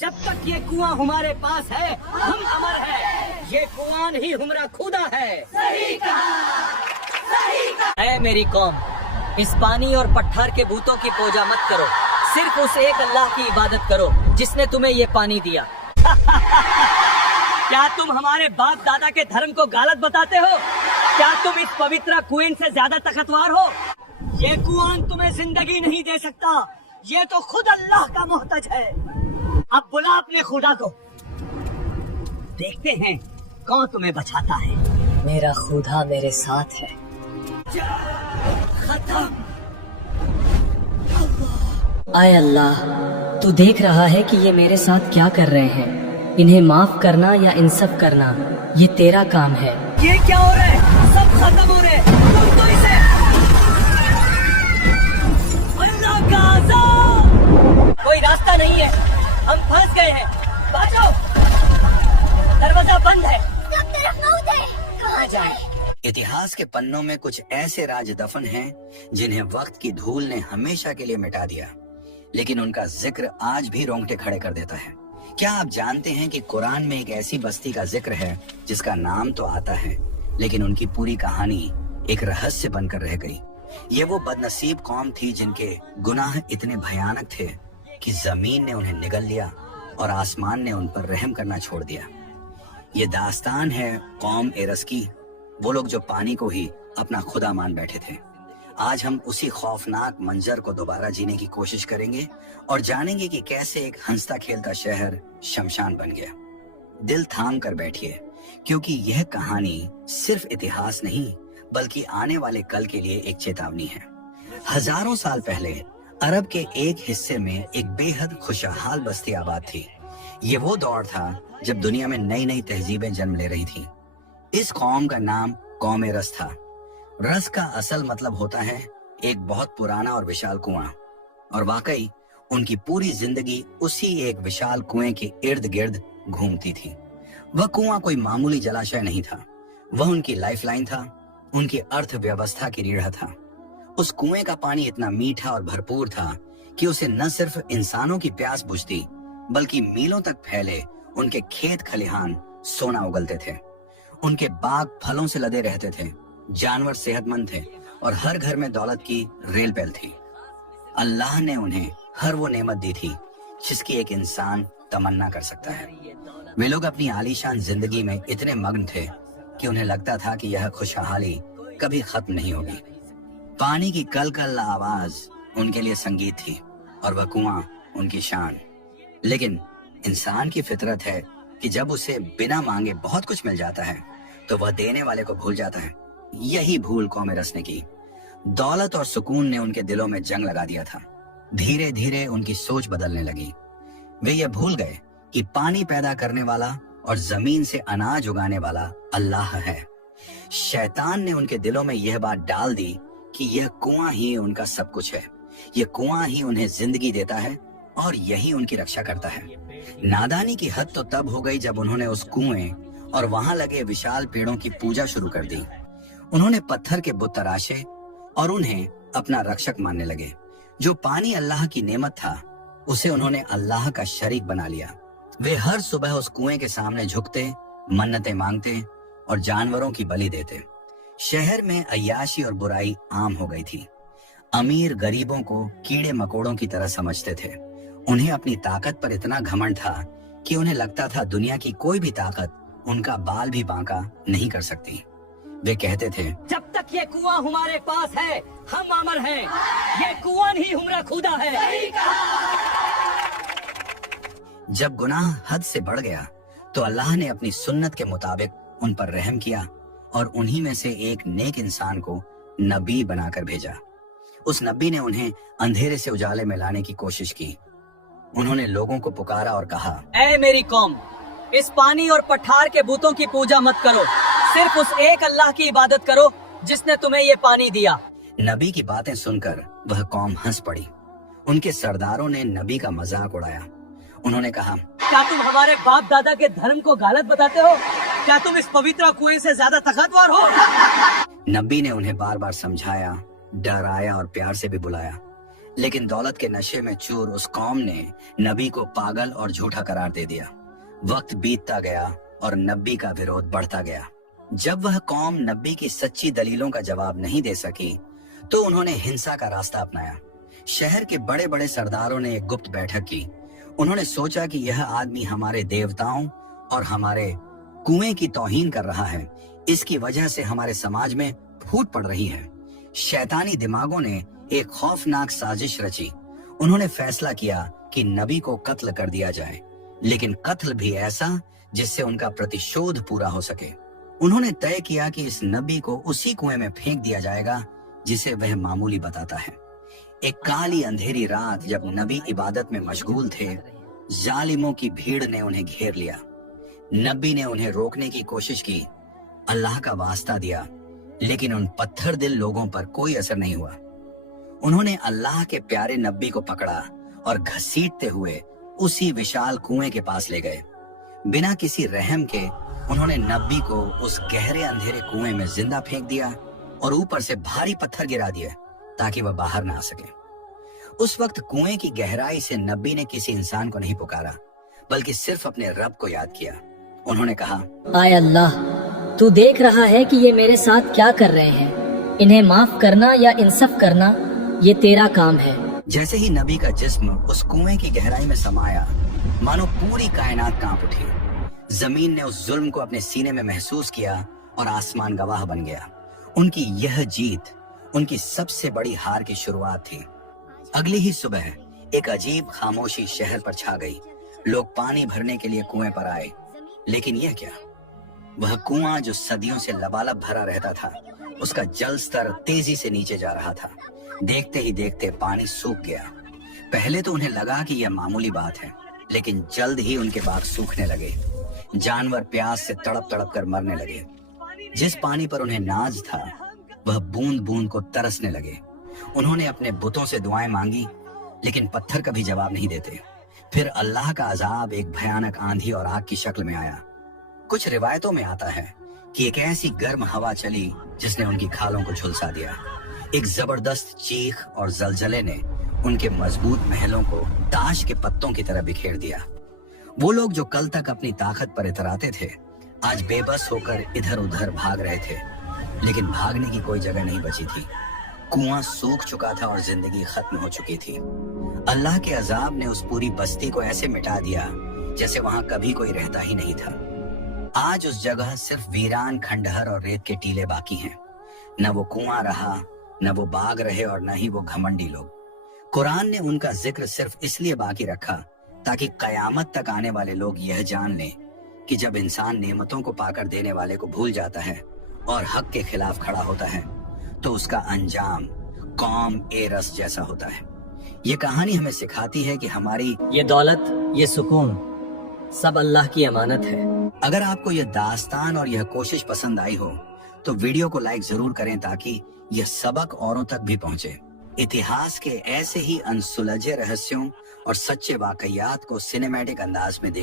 जब तक ये कुआं हमारे पास है हम अमर है, ये कुआं ही हमारा खुदा है। सही कहा। ऐ मेरी कौम, इस पानी और पत्थर के भूतों की पूजा मत करो, सिर्फ उस एक अल्लाह की इबादत करो जिसने तुम्हें ये पानी दिया। क्या तुम हमारे बाप दादा के धर्म को गलत बताते हो? क्या तुम इस पवित्र कुएं से ज्यादा ताकतवर हो? ये कुआं तुम्हें जिंदगी नहीं दे सकता, ये तो खुद अल्लाह का मोहताज है। अब बुला अपने खुदा को, देखते हैं कौन तुम्हें बचाता है। मेरा खुदा मेरे साथ है। खत्म। आए अल्लाह, तू देख रहा है कि ये मेरे साथ क्या कर रहे हैं। इन्हें माफ करना या इंसाफ करना ये तेरा काम है। ये क्या हो रहा है? सब खत्म हो रहे हैं। तुम तो इसे अल्लाह का अज़ाब। कोई रास्ता नहीं है, हम फंस गए हैं। बचाओ, दरवाजा बंद है। सब तरफ मौत है, कहाँ जाए? इतिहास के पन्नों में कुछ ऐसे राज दफन हैं जिन्हें वक्त की धूल ने हमेशा के लिए मिटा दिया, लेकिन उनका जिक्र आज भी रोंगटे खड़े कर देता है। क्या आप जानते हैं कि कुरान में एक ऐसी बस्ती का जिक्र है जिसका नाम तो आता है, लेकिन उनकी पूरी कहानी एक रहस्य बनकर रह गई। ये वो बदनसीब कौम थी जिनके गुनाह इतने भयानक थे कि जमीन ने उन्हें निगल लिया और आसमान ने उन पर रहम करना छोड़ दिया। ये दास्तान है कौम एरस की, वो लोग जो पानी को ही अपना खुदा मान बैठे थे। आज हम उसी खौफनाक मंजर को दोबारा जीने की कोशिश करेंगे और जानेंगे कि कैसे एक हंसता खेलता शहर शमशान बन गया। दिल थाम कर बैठिए, क्योंकि यह कहानी सिर्फ इतिहास नहीं बल्कि आने वाले कल के लिए एक चेतावनी है। हजारों साल पहले अरब के एक हिस्से में एक बेहद खुशहाल बस्ती आबाद थी। ये वो दौर था जब दुनिया में नई नई तहजीबें जन्म ले रही थीं। इस कौम का नाम कौम रस था। रस का असल मतलब होता है एक बहुत पुराना और विशाल कुआं, और वाकई उनकी पूरी जिंदगी उसी एक विशाल कुएं के इर्द गिर्द घूमती थी। वह कुआं कोई मामूली जलाशय नहीं था, वह उनकी लाइफलाइन था, उनकी अर्थव्यवस्था की रीढ़ था। उस कुएं का पानी इतना मीठा और भरपूर था कि उसे न सिर्फ इंसानों की प्यास बुझती बल्कि मीलों तक फैले उनके खेत खलिहान सोना उगलते थे। उनके बाग फलों से लदे रहते थे, जानवर सेहतमंद थे और हर घर में दौलत की रेल पैल थी। अल्लाह ने उन्हें हर वो नेमत दी थी जिसकी एक इंसान तमन्ना कर सकता है। वे लोग अपनी आलीशान जिंदगी में इतने मग्न थे कि उन्हें लगता था कि यह खुशहाली कभी खत्म नहीं होगी। पानी की कल कल आवाज उनके लिए संगीत थी और वह कुआं उनकी शान। लेकिन इंसान की फितरत है कि जब उसे बिना मांगे बहुत कुछ मिल जाता है तो वह देने वाले को भूल जाता है। यही भूल कौम रस ने की। दौलत और सुकून ने उनके दिलों में जंग लगा दिया था। धीरे धीरे उनकी सोच बदलने लगी। वे ये भूल गए कि पानी पैदा करने वाला और जमीन से अनाज उगाने वाला अल्लाह है। शैतान ने उनके दिलों में यह बात डाल दी कि यह कुआं ही उनका सब कुछ है, यह कुआं ही उन्हें जिंदगी देता है और यही उनकी रक्षा करता है। नादानी की हद तो तब हो गई जब उन्होंने उस कुएं और वहां लगे विशाल पेड़ों की पूजा शुरू कर दी। उन्होंने पत्थर के बुत तराशे और उन्हें अपना रक्षक मानने लगे। जो पानी अल्लाह की नेमत था उसे उन्होंने अल्लाह का शरीक बना लिया। वे हर सुबह उस कुएं के सामने झुकते, मन्नतें मांगते और जानवरों की बलि देते। शहर में अय्याशी और बुराई आम हो गई थी। अमीर गरीबों को कीड़े मकोड़ों की तरह समझते थे। उन्हें अपनी ताकत पर इतना घमंड था कि उन्हें लगता था दुनिया की कोई भी ताकत उनका बाल भी बांका नहीं कर सकती। वे कहते थे, जब तक ये कुआं हमारे पास है हम अमर हैं, ये कुआं ही हमारा खुदा है। जब गुनाह हद से बढ़ गया तो अल्लाह ने अपनी सुन्नत के मुताबिक उन पर रहम किया और उन्हीं में से एक नेक इंसान को नबी बनाकर भेजा। उस नबी ने उन्हें अंधेरे से उजाले में लाने की कोशिश की। उन्होंने लोगों को पुकारा और कहा, ऐ मेरी कौम, इस पानी और पठार के भूतों की पूजा मत करो, सिर्फ उस एक अल्लाह की इबादत करो जिसने तुम्हें ये पानी दिया। नबी की बातें सुनकर वह कौम हंस पड़ी। उनके सरदारों ने नबी का मजाक उड़ाया। उन्होंने कहा, क्या तुम हमारे बाप दादा के धर्म को गलत बताते हो? क्या तुम इस पवित्र कुएं से ज्यादा ताकतवर हो? नबी ने उन्हें बार बार समझाया, डराया और प्यार से भी बुलाया, लेकिन दौलत के नशे में चूर उस कौम ने नबी को पागल और झूठा करार दे दिया। वक्त बीतता गया और नबी का विरोध बढ़ता गया। जब वह कौम नबी की सच्ची दलीलों का जवाब नहीं दे सकी तो उन्होंने हिंसा का रास्ता अपनाया। शहर के बड़े बड़े सरदारों ने एक गुप्त बैठक की। उन्होंने सोचा कि यह आदमी हमारे देवताओं और हमारे कुएं की तौहीन कर रहा है, इसकी वजह से हमारे समाज में फूट पड़ रही है। शैतानी दिमागों ने एक खौफनाक साजिश रची। उन्होंने फैसला किया कि नबी को कत्ल कर दिया जाए, लेकिन कत्ल भी ऐसा जिससे उनका प्रतिशोध पूरा हो सके। उन्होंने तय किया कि इस नबी को उसी कुएं में फेंक दिया जाएगा जिसे वह मामूली बताता है। एक काली अंधेरी रात जब नबी इबादत में मशगूल थे, जालिमों की भीड़ ने उन्हें घेर लिया। नबी ने उन्हें रोकने की कोशिश की, अल्लाह का वास्ता दिया, लेकिन उन पत्थर दिल लोगों पर कोई असर नहीं हुआ। उन्होंने अल्लाह के प्यारे नबी को पकड़ा और घसीटते हुए उसी विशाल कुएं के पास ले गए। बिना किसी रहम के उन्होंने नबी को उस गहरे अंधेरे कुएं में जिंदा फेंक दिया और ऊपर से भारी पत्थर गिरा दिए ताकि वह बाहर ना आ सके। उस वक्त कुएं की गहराई से नबी ने किसी इंसान को नहीं पुकारा, बल्कि सिर्फ अपने रब को याद किया। उन्होंने कहा, आय अल्लाह, तू देख रहा है कि ये मेरे साथ क्या कर रहे हैं। इन्हें माफ करना या इंसाफ करना ये तेरा काम है। जैसे ही नबी का जिस्म उस कुएं की गहराई में समाया, मानो पूरी कायनात कांप उठी। जमीन ने उस जुल्म को अपने सीने में महसूस किया और आसमान गवाह बन गया। उनकी यह जीत उनकी सबसे बड़ी हार की शुरुआत थी। अगली ही सुबह एक अजीब खामोशी शहर पर छा गई। लोग पानी भरने के लिए कुएं पर आए, लेकिन यह क्या? वह कुआं जो सदियों से लबालब भरा रहता था, उसका जल स्तर तेजी से नीचे जा रहा था। देखते ही देखते पानी सूख गया। पहले तो उन्हें लगा कि यह मामूली बात है, लेकिन जल्द ही उनके बाग सूखने लगे। जानवर प्यास से तड़प तड़प कर मरने लगे। जिस पानी पर उन्हें नाज था, वह बूंद बूंद को तरसने लगे। उन्होंने अपने बुतों से दुआएं मांगी, लेकिन पत्थर कभी जवाब नहीं देते। फिर अल्लाह का अजाब एक भयानक आंधी और आग की शक्ल में आया। कुछ रिवायतों में आता है कि एक ऐसी गर्म हवा चली जिसने उनकी खालों को झुलसा दिया। एक जबरदस्त चीख और जलजले ने उनके मजबूत महलों को ताश के पत्तों की तरह बिखेर दिया। वो लोग जो कल तक अपनी ताकत पर इतराते थे, आज बेबस होकर इधर उधर भाग रहे थे, लेकिन भागने की कोई जगह नहीं बची थी। कुआं सूख चुका था और जिंदगी खत्म हो चुकी थी। अल्लाह के अजाब ने उस पूरी बस्ती को ऐसे मिटा दिया जैसे वहां कभी कोई रहता ही नहीं था। आज उस जगह सिर्फ वीरान खंडहर और रेत के टीले बाकी हैं। न वो कुआं रहा, न वो बाग रहे और न ही वो घमंडी लोग। कुरान ने उनका जिक्र सिर्फ इसलिए बाकी रखा ताकि कयामत तक आने वाले लोग यह जान लें कि जब इंसान नेमतों को पाकर देने वाले को भूल जाता है और हक के खिलाफ खड़ा होता है, तो उसका अंजाम कौम ए रस जैसा होता है। ये कहानी हमें सिखाती है कि हमारी ये दौलत, ये सुकून सब अल्लाह की अमानत है। अगर आपको यह दास्तान और यह कोशिश पसंद आई हो तो वीडियो को लाइक जरूर करें ताकि यह सबक औरों तक भी पहुंचे। इतिहास के ऐसे ही अनसुलझे रहस्यों और सच्चे वाकयात को सिनेमैटिक अंदाज में देख